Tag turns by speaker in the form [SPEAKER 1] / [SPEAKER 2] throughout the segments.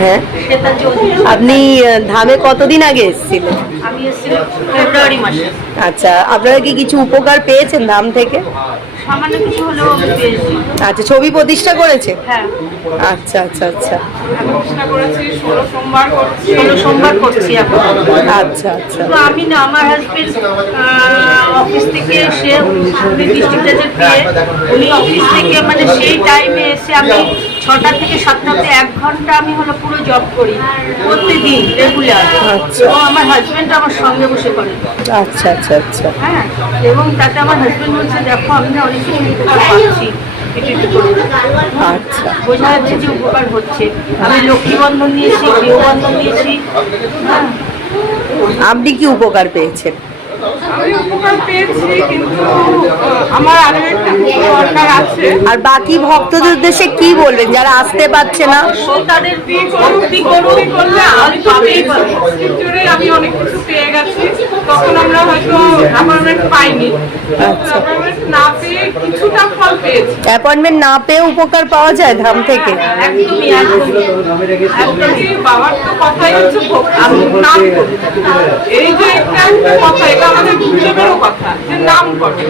[SPEAKER 1] হ্যাঁ। আপনি ধামে কতদিন আগে এসেছিলেন?
[SPEAKER 2] ফেব্রুয়ারি মাসে।
[SPEAKER 1] আচ্ছা আপনারা কি কিছু উপকার পেয়েছেন ধাম থেকে?
[SPEAKER 2] সামান্য কিছু হলেও পেয়েছি।
[SPEAKER 1] আচ্ছা ছবি প্রতিষ্ঠা করেছে?
[SPEAKER 2] হ্যাঁ।
[SPEAKER 1] আচ্ছা আচ্ছা আচ্ছা।
[SPEAKER 3] চেষ্টা করেছি ষোলো সোমবার করছি।
[SPEAKER 2] ষোলো সোমবার করছি এখন।
[SPEAKER 1] আচ্ছা আচ্ছা।
[SPEAKER 2] তো আমি না আমার হাজবেন্ড অফিস থেকে এসে উনি অফিস থেকে মানে সেই টাইমে এসে আমি ছটা থেকে সাতটাতে এক ঘণ্টা আমি হলো পুরো জব করি প্রতিদিন রেগুলার
[SPEAKER 1] আচ্ছা।
[SPEAKER 2] এবং আমার হাজবেন্ড আমার সঙ্গে বসে করে।
[SPEAKER 1] আচ্ছা আচ্ছা আচ্ছা।
[SPEAKER 2] হ্যাঁ এবং তাতে আমার হাজবেন্ড বলছে দেখো আমি না অনেক কিছু উপকার পাচ্ছি
[SPEAKER 1] আচ্ছা।
[SPEAKER 2] বোঝা যাচ্ছে যে উপকার হচ্ছে। আমি লক্ষ্মী বন্ধন নিয়েছি গৃহ বন্ধন নিয়েছি। হ্যাঁ।
[SPEAKER 1] আপনি কি উপকার পেয়েছেন?
[SPEAKER 3] আমি উপকার পেয়েছি কিন্তু আমার আরও একটা দরকার আছে।
[SPEAKER 1] আর বাকি ভক্তদের উদ্দেশ্যে কি বলবেন? যারা আসতে পারছে না।
[SPEAKER 2] তাদের
[SPEAKER 3] করলে আমি অনেক তখন আমরা হয়তো অ্যাপয়েন্টমেন্ট পাইনি।
[SPEAKER 1] আচ্ছা।
[SPEAKER 3] অ্যাপয়েন্টমেন্ট না পেয়ে কিছুটা ফল পেয়েছি।
[SPEAKER 1] অ্যাপয়েন্টমেন্ট না পেয়ে উপকার পাওয়া যায় ধাম থেকে?
[SPEAKER 2] একদমই একদমই।
[SPEAKER 3] একদমই বাবার তো কথাই হচ্ছে ভক্তি আমি নাম করি। এই যে একটা একটা কথা এটা আমাদের গুরুদেবেরও কথা যে নাম করে।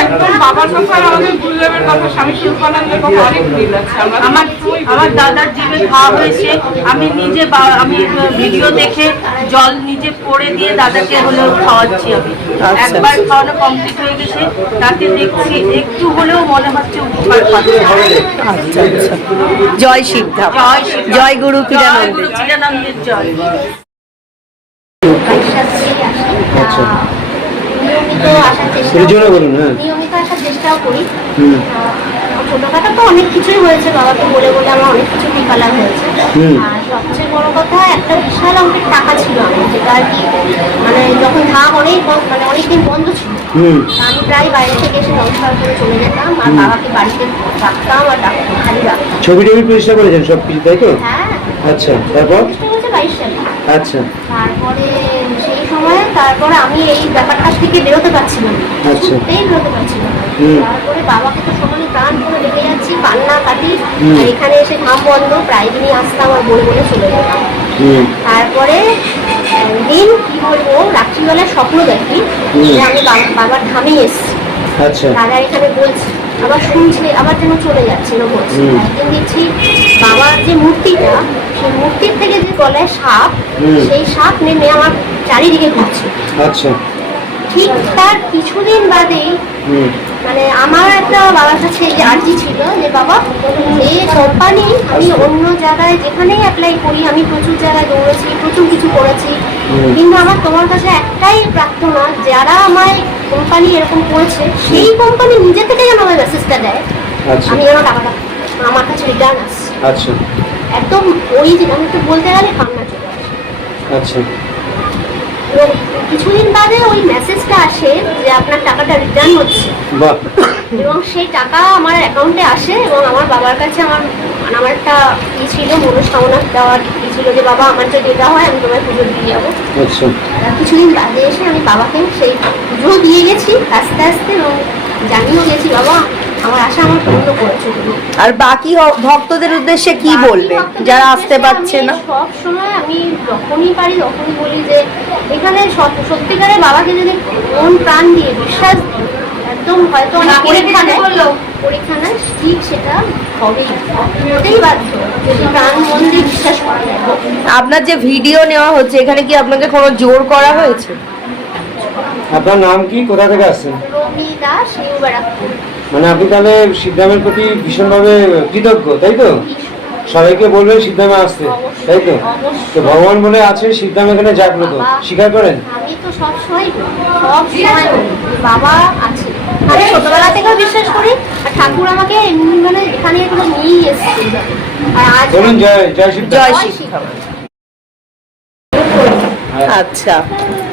[SPEAKER 3] একদম বাবার কথা আমাদের গুরুদেবের কথা স্বামী সুরপানন্দের কথা অনেক মিল আছে। আমার
[SPEAKER 2] আমার দাদার জিভে খাওয়া হয়েছে আমি নিজে আমি ভিডিও দেখে জল নিজে পড়ে দিয়ে দাদাকে হলো খাওয়াচ্ছি আমি।
[SPEAKER 1] আচ্ছা।
[SPEAKER 2] একবার খাওয়ানো কমপ্লিট হয়ে গেছে তাতে দেখছি একটু হলেও মনে হচ্ছে উপকার
[SPEAKER 1] আচ্ছা আচ্ছা। জয়
[SPEAKER 2] জয়
[SPEAKER 1] জয় গুরু
[SPEAKER 2] চিদানন্দের জয়।
[SPEAKER 4] আচ্ছা।
[SPEAKER 5] নিয়মিত আসার
[SPEAKER 4] হ্যাঁ।
[SPEAKER 5] চেষ্টাও করি। ছোটখাটো তো অনেক কিছুই হয়েছে বাবাকে বলে বলে আমার অনেক কিছু টিকালাম হয়েছে। আর সবচেয়ে বড় কথা একটা বিশাল অঙ্কের টাকা ছিল আমার যেটা আর কি মানে যখন ধাম অনেক মানে অনেকদিন বন্ধ ছিল আমি প্রায় বাইরে থেকে এসে নমস্কার করে চলে যেতাম আর বাবাকে বাড়িতে রাখতাম আর ডাক্তার খালি রাখতাম।
[SPEAKER 4] ছবি টবি প্রতিষ্ঠা করেছেন সব কিছু তাই তো?
[SPEAKER 5] হ্যাঁ।
[SPEAKER 4] আচ্ছা তারপর? আচ্ছা।
[SPEAKER 5] তারপরে সেই সময় তারপরে আমি এই ব্যাপারটা থেকে বেরোতে পারছিলাম।
[SPEAKER 4] আচ্ছা।
[SPEAKER 5] বেরোতে পারছিলাম। তারপরে বাবাকে তো সমানে প্রাণ করে রেখে যাচ্ছি কান্না কাটি আর এখানে এসে ঘাম বন্ধ প্রায় দিনই আসতাম আর বলে বলে চলে যেতাম। তারপরে দিন কি বলব রাত্রিবেলায় স্বপ্ন দেখি যে আমি বাবার ধামে এসছি।
[SPEAKER 4] আচ্ছা।
[SPEAKER 5] দাদা এখানে বলছি আবার শুনছি আবার যেন চলে যাচ্ছিল বলছি। একদিন দেখছি বাবার যে মূর্তিটা সেই মূর্তির থেকে যে গলায় সাপ সেই সাপ নেমে আমার চারিদিকে ঘুরছে।
[SPEAKER 4] আচ্ছা।
[SPEAKER 5] ঠিক তার কিছুদিন বাদেই মানে আমার একটা বাবার কাছে যে আর্জি ছিল যে বাবা এই কোম্পানি আমি অন্য জায়গায় যেখানেই অ্যাপ্লাই করি আমি প্রচুর জায়গায় দৌড়েছি প্রচুর কিছু করেছি। কিন্তু আমার তোমার কাছে একটাই প্রার্থনা যারা আমায় কোম্পানি এরকম করেছে সেই কোম্পানি নিজে থেকে যেন আমায় মেসেজটা দেয়।
[SPEAKER 4] আচ্ছা।
[SPEAKER 5] আমি যেন টাকাটা আমার কাছে রিটার্ন আসছে।
[SPEAKER 4] আচ্ছা।
[SPEAKER 5] একদম ওই যে আমি একটু বলতে গেলে কান্না চলে আসে।
[SPEAKER 4] আচ্ছা।
[SPEAKER 5] কিছুদিন বাদে ওই মেসেজটা আসে যে আপনার টাকাটা রিটার্ন হচ্ছে। এবং সেই টাকা আমার অ্যাকাউন্টে আসে এবং আমার বাবার কাছে আমার মানে আমার একটা ই ছিল মনস্কামনা দেওয়ার ই ছিল যে বাবা আমার যদি এটা হয় আমি তোমায় পুজো দিয়ে যাব।
[SPEAKER 4] আচ্ছা।
[SPEAKER 5] কিছুদিন বাদে এসে আমি বাবাকে সেই পুজো দিয়ে গেছি আস্তে আস্তে এবং জানিয়েও গেছি বাবা আমার আশা আমার পূর্ণ করেছ তুমি।
[SPEAKER 1] আর বাকি ভক্তদের উদ্দেশ্যে কি বলবেন যারা আসতে পারছে না।
[SPEAKER 5] সব সময় আমি যখনই পারি তখনই বলি যে এখানে সত- সত্যিকারের বাবাকে যদি মন প্রাণ দিয়ে বিশ্বাস একদম হয়তো অনেক পরীক্ষা নেয় পরীক্ষা নেয় ঠিক সেটা হবেই। হতেই বাধ্য। যদি প্রাণ মন দিয়ে বিশ্বাস করা যায়।
[SPEAKER 1] আপনার যে ভিডিও নেওয়া হচ্ছে এখানে কি আপনাকে কোনো জোর করা হয়েছে?
[SPEAKER 4] আপনার নাম কি? কোথা থেকে আসছেন?
[SPEAKER 5] রমণী দাস নিউ ব্যারাকপুর।
[SPEAKER 4] মানে আপনি তাহলে সিদ্ধামের প্রতি ভীষণভাবে কৃতজ্ঞ তাই তো? সবাইকে বলবেন সিদ্ধামে আসতে তাই তো? তো ভগবান বলে আছে সিদ্ধাম এখানে জাগ্রত স্বীকার করেন?
[SPEAKER 5] আমি তো সব সময় সব সময় বলি, বাবা আছে। আমি ছোটবেলা থেকেও বিশ্বাস করি আর ঠাকুর আমাকে এমনি মানে এখানে এগুলো নিয়েই এসেছে।
[SPEAKER 4] বলুন জয় জয় সিদ্ধাম
[SPEAKER 1] জয়
[SPEAKER 5] জয়
[SPEAKER 1] আচ্ছা।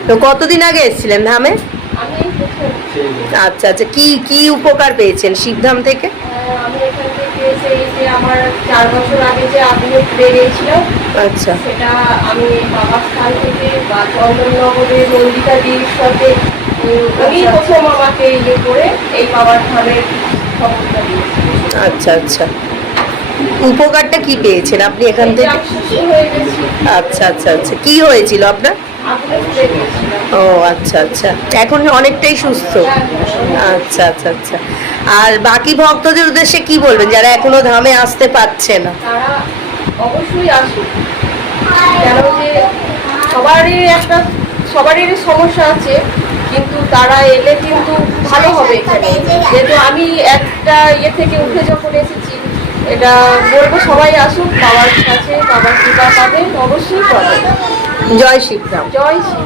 [SPEAKER 1] তো কতদিন আগে এসেছিলেন ধামে? আচ্ছা আচ্ছা কি কি উপকার পেয়েছেন শিবধাম থেকে?
[SPEAKER 3] আমি এখান থেকে এই যে আমার চার বছর আগে যে
[SPEAKER 1] আচ্ছা।
[SPEAKER 3] সেটা আমি বাবার স্থান থেকে বা চন্দননগরের নন্দিতা দির সাথে উম, প্রথম আমাকে ইয়ে করে এই বাবার ধামের খবরটা দিয়েছে
[SPEAKER 1] আচ্ছা আচ্ছা। উপকারটা কি পেয়েছেন আপনি এখান থেকে? আচ্ছা আচ্ছা আচ্ছা। কি হয়েছিল আপনার? ও আচ্ছা আচ্ছা। এখন অনেকটাই সুস্থ? আচ্ছা আচ্ছা আচ্ছা। আর বাকি ভক্তদের উদ্দেশ্যে কি বলবেন? যারা এখনও ধামে আসতে পারছে না।
[SPEAKER 3] অবশ্যই আসুক। কেন যে সবারই একটা সবারই সমস্যা আছে কিন্তু তারা এলে কিন্তু ভালো হবে এখানে। যেহেতু আমি একটা ইয়ে থেকে উঠে যখন এসেছি এটা বলব সবাই আসুক বাবার কাছে বাবার কৃপা পাবেন অবশ্যই পাবেন।
[SPEAKER 1] জয় শিবরাম
[SPEAKER 3] জয় শ্রী